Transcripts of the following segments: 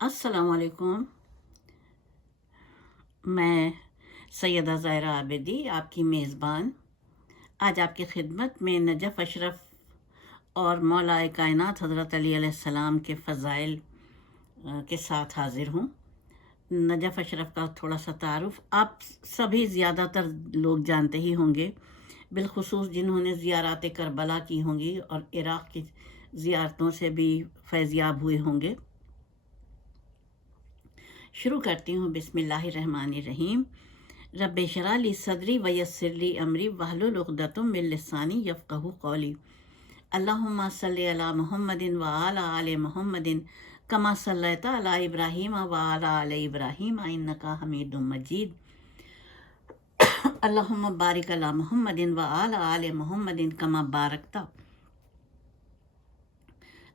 السلام علیکم۔ میں سیدہ ظاہرہ عابدی، آپ کی میزبان۔ آج آپ کی خدمت میں نجف اشرف اور مولا کائنات حضرت علی علیہ السلام کے فضائل کے ساتھ حاضر ہوں۔ نجف اشرف کا تھوڑا سا تعارف، آپ سبھی زیادہ تر لوگ جانتے ہی ہوں گے۔ بالخصوص جنہوں نے زیارات کربلا کی ہوں گی اور عراق کی زیارتوں سے بھی فیضیاب ہوئے ہوں گے۔ شروع کرتی ہوں۔ بسم اللہ الرحمن الرحیم۔ رب شرح لی صدری ویسر لی امری وحلل عقدۃ من لسانی یفقہ قولی۔ اللہم صلی علی محمد و علی آل محمد کما صلیت علی ابراہیم و علی آل ابراہیم، انکا حمید مجید۔ اللہم بارک علی محمد و علی آل محمد کما بارکتا۔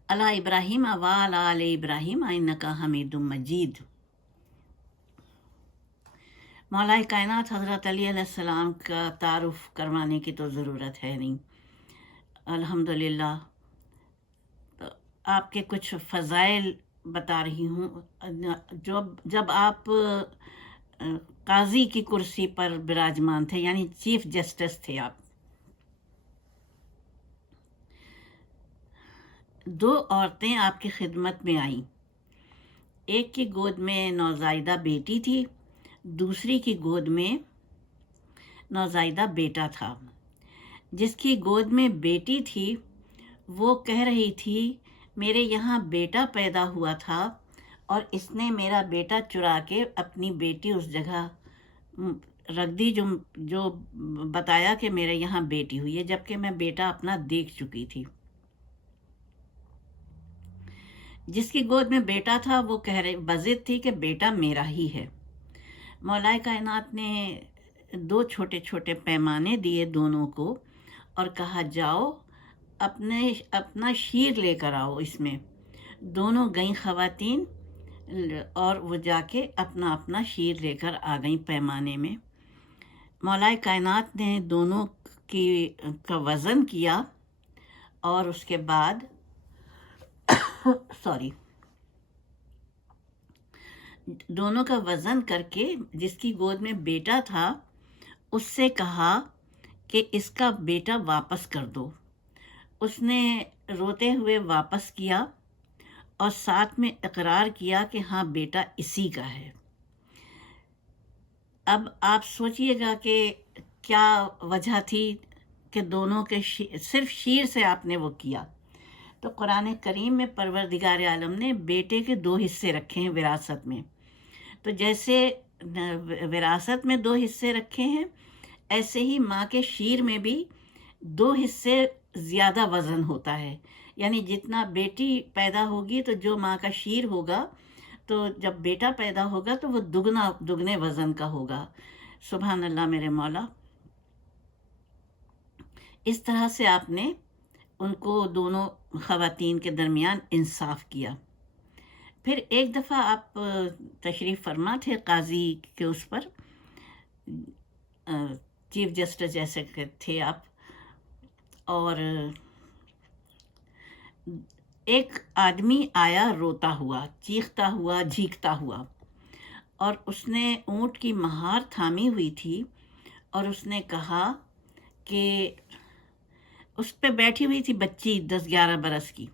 علی ابراہیم و علی آل ابراہیم، انکا حمید مجید۔ مولا کائنات حضرت علی علیہ السلام کا تعارف کروانے کی تو ضرورت ہے نہیں۔ الحمدللہ۔ آپ کے کچھ فضائل بتا رہی ہوں۔ جو جب آپ قاضی کی کرسی پر براجمان تھے یعنی چیف جسٹس تھے آپ۔ دو عورتیں آپ کی خدمت میں آئیں۔ ایک کی گود میں نوزائیدہ بیٹی تھی۔ دوسری کی گود میں نوزائیدہ بیٹا تھا۔ جس کی گود میں بیٹی تھی، وہ کہہ رہی تھی، میرے یہاں بیٹا پیدا ہوا تھا اور اس نے میرا بیٹا چرا کے اپنی بیٹی اس جگہ رکھ دی جو جو بتایا کہ میرے یہاں بیٹی ہوئی ہے، جبکہ میں بیٹا اپنا دیکھ چکی تھی۔ جس کی گود میں بیٹا تھا، وہ کہہ رہے بزد تھی کہ بیٹا میرا ہی ہے۔ مولا کائنات نے دو چھوٹے چھوٹے پیمانے دیے دونوں کو اور کہا، جاؤ، اپنے، اپنا شیر لے کر آؤ اس میں۔ دونوں گئیں خواتین اور وہ جا کے اپنا اپنا شیر لے کر آ گئیں پیمانے میں۔ مولا کائنات نے دونوں کی، کا وزن کیا اور اس کے بعد سوری دونوں کا وزن کر کے جس کی گود میں بیٹا تھا، اس سے کہا کہ اس کا بیٹا واپس کر دو۔ اس نے روتے ہوئے واپس کیا اور ساتھ میں اقرار کیا کہ ہاں بیٹا اسی کا ہے۔ اب آپ سوچئے گا کہ کیا وجہ تھی کہ دونوں کے صرف شیر سے آپ نے وہ کیا۔ تو قرآن کریم میں پروردگار عالم نے بیٹے کے دو حصے رکھے ہیں وراثت میں۔ تو جیسے وراثت میں دو حصے رکھے ہیں، ایسے ہی ماں کے شیر میں بھی دو حصے زیادہ وزن ہوتا ہے۔ یعنی جتنا بیٹی پیدا ہوگی تو جو ماں کا شیر ہوگا، تو جب بیٹا پیدا ہوگا تو وہ دگنا، دگنے وزن کا ہوگا۔ سبحان اللہ میرے مولا۔ اس طرح سے آپ نے ان کو دونوں خواتین کے درمیان انصاف کیا۔ پھر ایک دفعہ آپ تشریف فرما تھے قاضی کے اس پر چیف جسٹس جیسے تھے آپ، اور ایک آدمی آیا روتا ہوا، چیختا ہوا، جھیکتا ہوا، اور اس نے اونٹ کی مہار تھامی ہوئی تھی، اور اس نے کہا کہ اس پہ بیٹھی ہوئی تھی بچی دس گیارہ برس کی۔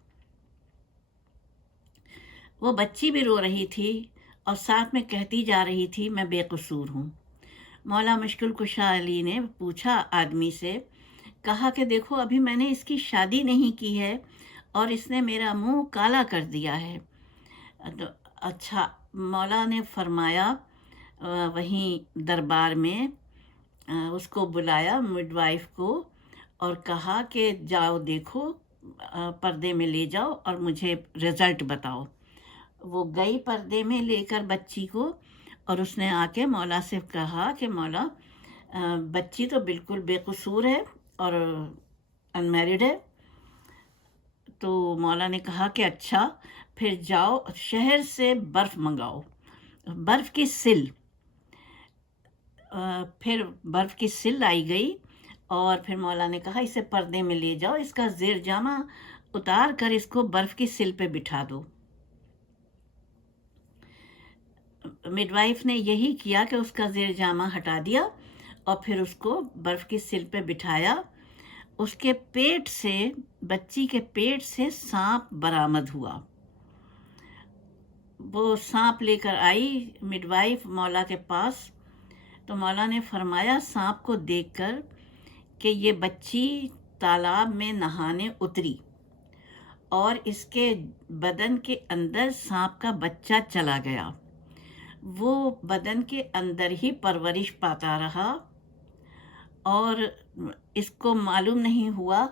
وہ بچی بھی رو رہی تھی اور ساتھ میں کہتی جا رہی تھی، میں بے قصور ہوں۔ مولا مشکل کشا علی نے پوچھا آدمی سے، کہا کہ دیکھو، ابھی میں نے اس کی شادی نہیں کی ہے اور اس نے میرا منہ کالا کر دیا ہے۔ تو اچھا مولا نے فرمایا، وہیں دربار میں، اس کو بلایا مڈ وائف کو، اور کہا کہ جاؤ دیکھو، پردے میں لے جاؤ اور مجھے رزلٹ بتاؤ۔ وہ گئی پردے میں لے کر بچی کو اور اس نے آ کے مولا سے کہا کہ مولا بچی تو بالکل بے قصور ہے اور ان میرڈ ہے۔ تو مولا نے کہا کہ اچھا پھر جاؤ شہر سے برف منگاؤ۔ برف کی سل۔ پھر برف کی سل آئی گئی اور پھر مولا نے کہا، اسے پردے میں لے جاؤ، اس کا زیر جامہ اتار کر اس کو برف کی سل پہ بٹھا دو۔ مڈ وائف نے یہی کیا کہ اس کا زیر جامہ ہٹا دیا اور پھر اس کو برف کی سل پہ بٹھایا۔ اس کے پیٹ سے، بچی کے پیٹ سے سانپ برآمد ہوا۔ وہ سانپ لے کر آئی مڈ وائف مولا کے پاس۔ تو مولا نے فرمایا، سانپ کو دیکھ کر کہ یہ بچی تالاب میں نہانے اتری اور اس کے بدن کے اندر سانپ کا بچہ چلا گیا۔ وہ بدن کے اندر ہی پرورش پاتا رہا اور اس کو معلوم نہیں ہوا۔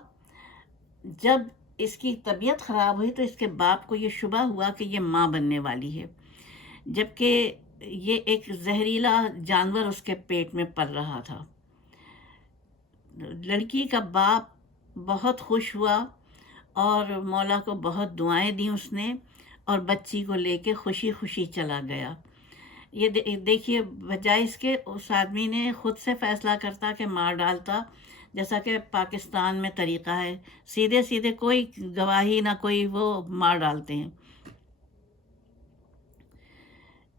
جب اس کی طبیعت خراب ہوئی تو اس کے باپ کو یہ شبہ ہوا کہ یہ ماں بننے والی ہے، جبکہ یہ ایک زہریلا جانور اس کے پیٹ میں پل رہا تھا۔ لڑکی کا باپ بہت خوش ہوا اور مولا کو بہت دعائیں دیں اس نے اور بچی کو لے کے خوشی خوشی چلا گیا۔ یہ دیکھیے، بجائے اس کے، اس آدمی نے خود سے فیصلہ کرتا کہ مار ڈالتا، جیسا کہ پاکستان میں طریقہ ہے۔ سیدھے سیدھے کوئی گواہی نہ کوئی وہ مار ڈالتے ہیں۔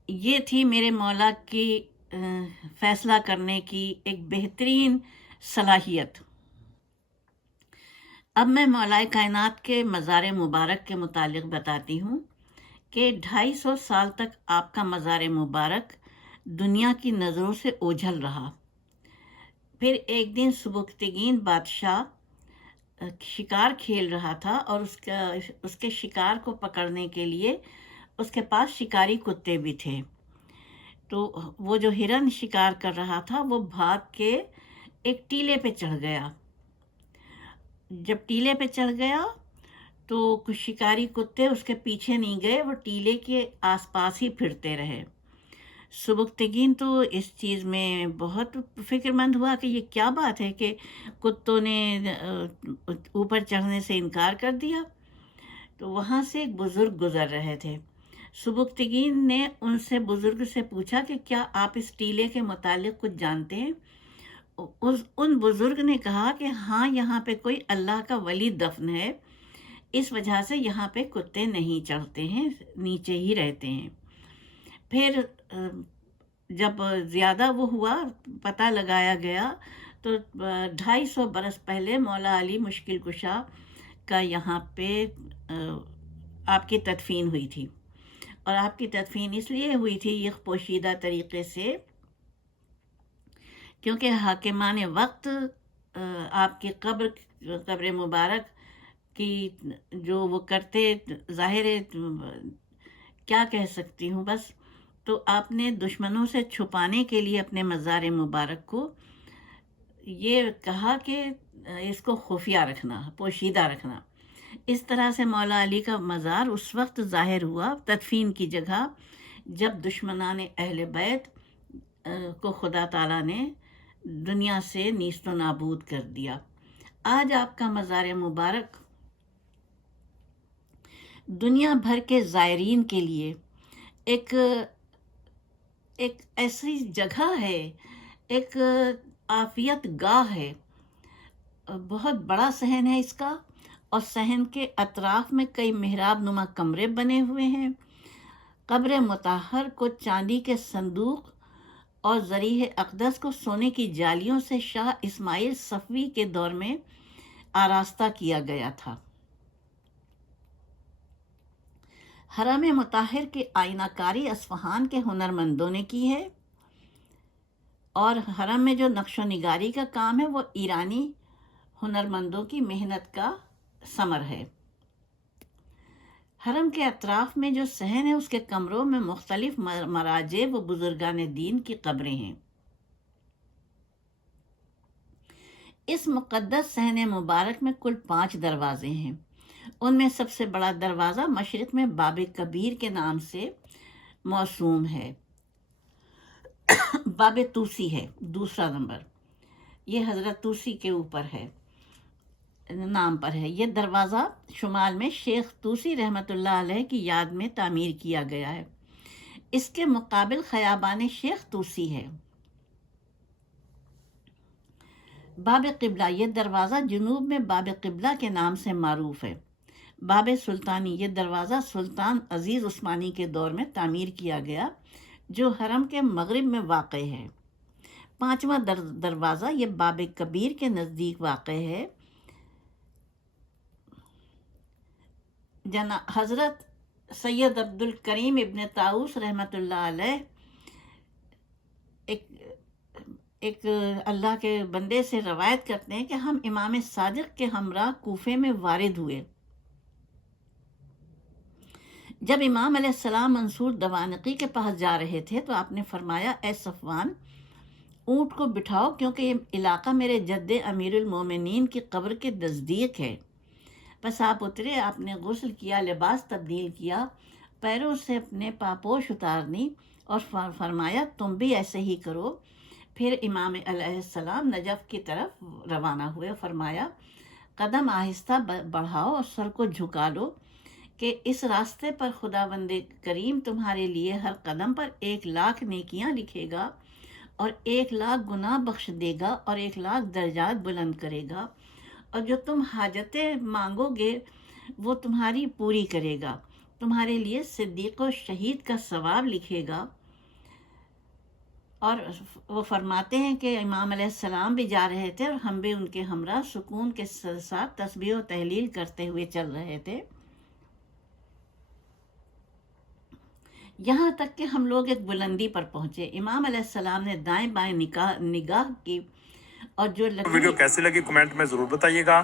یہ تھی میرے مولا کی فیصلہ کرنے کی ایک بہترین صلاحیت۔ اب میں مولا کائنات کے مزار مبارک کے متعلق بتاتی ہوں۔ کہ ڈھائی سو سال تک آپ کا مزار مبارک دنیا کی نظروں سے اوجھل رہا۔ پھر ایک دن سبکتگین بادشاہ شکار کھیل رہا تھا اور اس کا، اس کے شکار کو پکڑنے کے لیے اس کے پاس شکاری کتے بھی تھے۔ تو وہ جو ہرن شکار کر رہا تھا، وہ بھاگ کے ایک ٹیلے پہ چڑھ گیا۔ جب ٹیلے پہ چڑھ گیا تو کچھ شکاری کتے اس کے پیچھے نہیں گئے، وہ ٹیلے کے آس پاس ہی پھرتے رہے۔ سبکتگین تو اس چیز میں بہت فکر مند ہوا کہ یہ کیا بات ہے کہ کتوں نے اوپر چڑھنے سے انکار کر دیا۔ تو وہاں سے ایک بزرگ گزر رہے تھے۔ سبکتگین نے ان سے، بزرگ سے پوچھا کہ کیا آپ اس ٹیلے کے متعلق کچھ جانتے ہیں؟ اس، ان بزرگ نے کہا کہ ہاں یہاں پہ کوئی اللہ کا ولی دفن ہے۔ اس وجہ سے یہاں پہ کتے نہیں چڑھتے ہیں، نیچے ہی رہتے ہیں۔ پھر جب زیادہ وہ ہوا، پتہ لگایا گیا تو ڈھائی سو برس پہلے مولا علی مشکل کشا کا یہاں پہ آپ کی تدفین ہوئی تھی۔ اور آپ کی تدفین اس لیے ہوئی تھی یہ پوشیدہ طریقے سے کیونکہ حاکمان وقت آپ کی قبر قبر مبارک کی جو وہ کرتے ظاہر کیا کہہ سکتی ہوں؟ بس تو آپ نے دشمنوں سے چھپانے کے لیے اپنے مزار مبارک کو یہ کہا کہ اس کو خفیہ رکھنا، پوشیدہ رکھنا۔ اس طرح سے مولا علی کا مزار اس وقت ظاہر ہوا، تدفین کی جگہ، جب دشمنان اہل بیت کو خدا تعالیٰ نے دنیا سے نیست و نابود کر دیا۔ آج آپ کا مزار مبارک دنیا بھر کے زائرین کے لیے ایک ایک ایسی جگہ ہے، ایک آفیت گاہ ہے۔ بہت بڑا صحن ہے اس کا، اور صحن کے اطراف میں کئی محراب نما کمرے بنے ہوئے ہیں۔ قبر متحر کو چاندی کے صندوق اور ذریح اقدس کو سونے کی جالیوں سے شاہ اسماعیل صفوی کے دور میں آراستہ کیا گیا تھا۔ حرم متاہر کے آئینہ کاری اسفہان کے ہنرمندوں نے کی ہے۔ اور حرم میں جو نقش و نگاری کا کام ہے، وہ ایرانی ہنرمندوں کی محنت کا ثمر ہے۔ حرم کے اطراف میں جو صحن ہے، اس کے کمروں میں مختلف مراجع و بزرگان دین کی قبریں ہیں۔ اس مقدس صحن مبارک میں کل پانچ دروازے ہیں۔ ان میں سب سے بڑا دروازہ مشرق میں باب کبیر کے نام سے موسوم ہے۔ باب توسی ہے، دوسرا نمبر۔ یہ حضرت توسی کے اوپر ہے، نام پر ہے۔ یہ دروازہ شمال میں شیخ توسی رحمۃ اللہ علیہ کی یاد میں تعمیر کیا گیا ہے۔ اس کے مقابل خیابان شیخ توسی ہے۔ باب قبلہ، یہ دروازہ جنوب میں باب قبلہ کے نام سے معروف ہے۔ باب سلطانی، یہ دروازہ سلطان عزیز عثمانی کے دور میں تعمیر کیا گیا، جو حرم کے مغرب میں واقع ہے۔ پانچواں در، دروازہ، یہ باب کبیر کے نزدیک واقع ہے۔ جنا حضرت سید عبد الکریم ابن طاؤس رحمۃ اللہ علیہ ایک ایک اللہ کے بندے سے روایت کرتے ہیں کہ ہم امام صادق کے ہمراہ کوفے میں وارد ہوئے۔ جب امام علیہ السلام منصور دوانقی کے پاس جا رہے تھے تو آپ نے فرمایا، اے صفوان، اونٹ کو بٹھاؤ کیونکہ یہ علاقہ میرے جد امیر المومنین کی قبر کے نزدیک ہے۔ بس آپ اترے، آپ نے غسل کیا، لباس تبدیل کیا، پیروں سے اپنے پاپوش اتارنی اور فرمایا، تم بھی ایسے ہی کرو۔ پھر امام علیہ السلام نجف کی طرف روانہ ہوئے، فرمایا، قدم آہستہ بڑھاؤ اور سر کو جھکا لو۔ کہ اس راستے پر خدا بند کریم تمہارے لیے ہر قدم پر ایک لاکھ نیکیاں لکھے گا اور ایک لاکھ گناہ بخش دے گا اور ایک لاکھ درجات بلند کرے گا اور جو تم حاجتیں مانگو گے وہ تمہاری پوری کرے گا۔ تمہارے لیے صدیق و شہید کا ثواب لکھے گا۔ اور وہ فرماتے ہیں کہ امام علیہ السلام بھی جا رہے تھے اور ہم بھی ان کے ہمراہ سکون کے ساتھ تسبیح و تحلیل کرتے ہوئے چل رہے تھے۔ یہاں تک کہ ہم لوگ ایک بلندی پر پہنچے۔ امام علیہ السلام نے دائیں بائیں نگاہ نگاہ کی اور جو ویڈیو کیسی لگی کمنٹ میں ضرور بتائیے گا۔